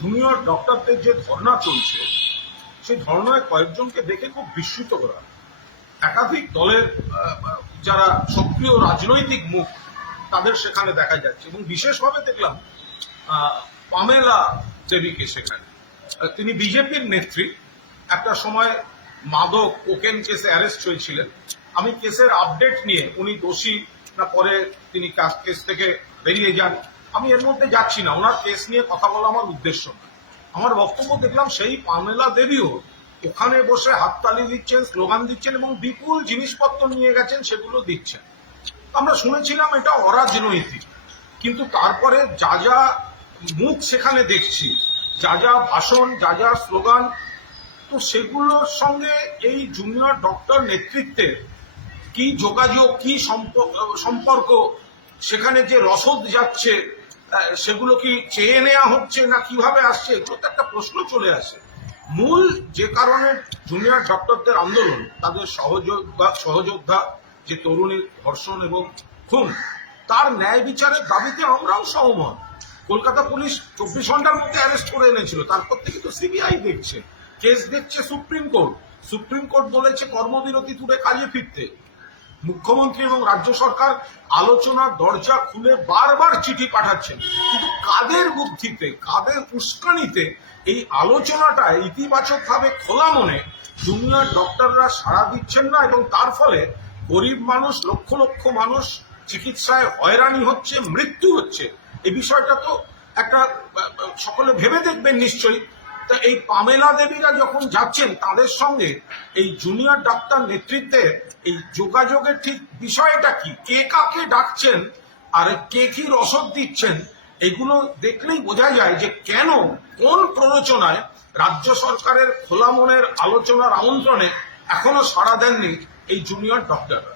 Junior ডক্টরদের যে ধর্ণা চলছে সেই ধর্ণায় কয়েকজনকে দেখে খুব বিস্মিত করা। একাধিক দলের যারা সক্রিয় রাজনৈতিক মুখ তাদের সেখানে দেখা যাচ্ছে এবং বিশেষভাবে দেখলাম পামেলা দেবীকে সেখানে। তিনি বিজেপির নেত্রী, একটা সময় মাদক কোকেন কেসে অ্যারেস্ট হয়েছিলেন। আমি কেসের আপডেট নিয়ে উনি দোষী না পরে তিনি কেস থেকে বেরিয়ে যান আমি এর মধ্যে যাচ্ছি না, ওনার কেস নিয়ে কথা বলা আমার উদ্দেশ্য না। আমার বক্তব্য দেখলাম সেই পামেলা দেবীও ওখানে বসে হাততালি দিচ্ছেন, স্লোগান দিচ্ছেন এবং বিপুল জিনিসপত্র নিয়ে গেছেন, সেগুলো দিচ্ছেন। আমরা শুনেছিলাম এটা অরাজনৈতিক, কিন্তু তারপরে যা যা মুখ সেখানে দেখছি, যা যা ভাষণ, যা যা স্লোগান, তো সেগুলোর সঙ্গে এই জুনিয়র ডক্টর নেতৃত্বের কি যোগাযোগ, কি সম্পর্ক, সেখানে যে রসদ যাচ্ছে সেগুলো কি চেয়ে নেওয়া হচ্ছে না কিভাবে আসছে, এগুলো তো একটা প্রশ্ন চলে আসে। মূল যে কারণে জুনিয়র ডক্টরদের আন্দোলন, তাদের সহযোদ্ধা যে তরুণীর ধর্ষণ এবং খুন, তার ন্যায় বিচারের দাবিতে আমরাও সহমত। কলকাতা পুলিশ 24 ঘন্টার মধ্যে অ্যারেস্ট করে এনেছিল, তারপর থেকে তো সিবিআই দেখছে, কেস দেখছে সুপ্রিম কোর্ট। সুপ্রিম কোর্ট বলেছে কর্মবিরতি তুলে কাজে ফিরতে। মুখ্যমন্ত্রী এবং রাজ্য সরকার আলোচনার দরজা খুলে বারবার চিঠি পাঠাচ্ছেন, কিন্তু কাদের বুদ্ধিতে, কাদের উস্কানিতে এই আলোচনাটা ইতিবাচকভাবে খোলা মনে জুনিয়র ডক্টররা সাড়া দিচ্ছেন না এবং তার ফলে গরিব মানুষ, লক্ষ লক্ষ মানুষ চিকিৎসায় হয়রানি হচ্ছে, মৃত্যু হচ্ছে। এই বিষয়টা তো একটা সকলে ভেবে দেখবেন নিশ্চয়ই। তা এই পামেলা দেবীরা যখন যাচ্ছেন, তাদের সঙ্গে এই জুনিয়র ডাক্তার নেতৃত্বে এই যোগাযোগের ঠিক বিষয়টা কি, কে কাকে ডাকছেন আর কে কি রসদ দিচ্ছেন, এগুলো দেখলেই বোঝা যায় যে কেন, কোন প্ররোচনায় রাজ্য সরকারের খোলা মনের আলোচনার আমন্ত্রণে এখনো সাড়া দেননি এই জুনিয়র ডক্টররা।